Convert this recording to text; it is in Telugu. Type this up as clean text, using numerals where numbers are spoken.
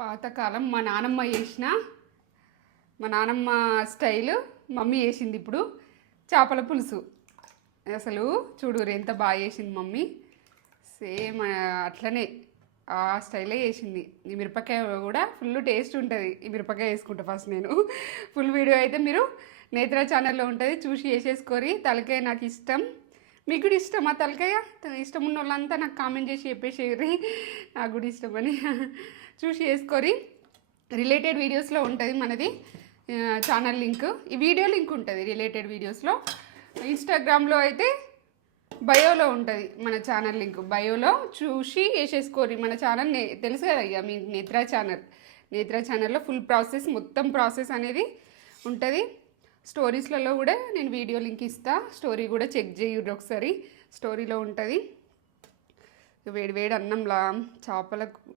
పాతకాలం మా నానమ్మ స్టైల్ మమ్మీ చేసింది ఇప్పుడు చేపల పులుసు. అసలు చూడురు ఎంత బాగా చేసింది మమ్మీ. సేమ్ అట్లనే ఆ స్టైలే చేసింది. ఈ మిరపకాయ కూడా ఫుల్ టేస్ట్ ఉంటుంది. ఈ మిరపకాయ వేసుకుంటా ఫస్ట్ నేను. ఫుల్ వీడియో అయితే మీరు నేత్ర ఛానల్లో ఉంటుంది, చూసి వేసేసుకోరి. తలకాయ నాకు ఇష్టం, మీకు కూడా ఇష్టమా తలకాయ? ఇష్టం ఉన్న వాళ్ళంతా నాకు కామెంట్ చేసి చెప్పేసేరి నాకు కూడా ఇష్టమని. చూసి వేసుకోరి. రిలేటెడ్ వీడియోస్లో ఉంటుంది మనది ఛానల్ లింక్, ఈ వీడియో లింక్ ఉంటుంది రిలేటెడ్ వీడియోస్లో. ఇన్స్టాగ్రామ్లో అయితే బయోలో ఉంటుంది మన ఛానల్ లింక్. బయోలో చూసి వేసేసుకోరి. మన ఛానల్ తెలుసు కదా ఇక మీ నేత్ర ఛానల్లో ఫుల్ ప్రాసెస్, మొత్తం ప్రాసెస్ అనేది ఉంటుంది. స్టోరీస్లలో కూడా నేను వీడియో లింక్ ఇస్తా, స్టోరీ కూడా చెక్ చేయుర్రి ఒకసారి, స్టోరీలో ఉంటుంది. వేడి వేడి అన్నంలా చేపల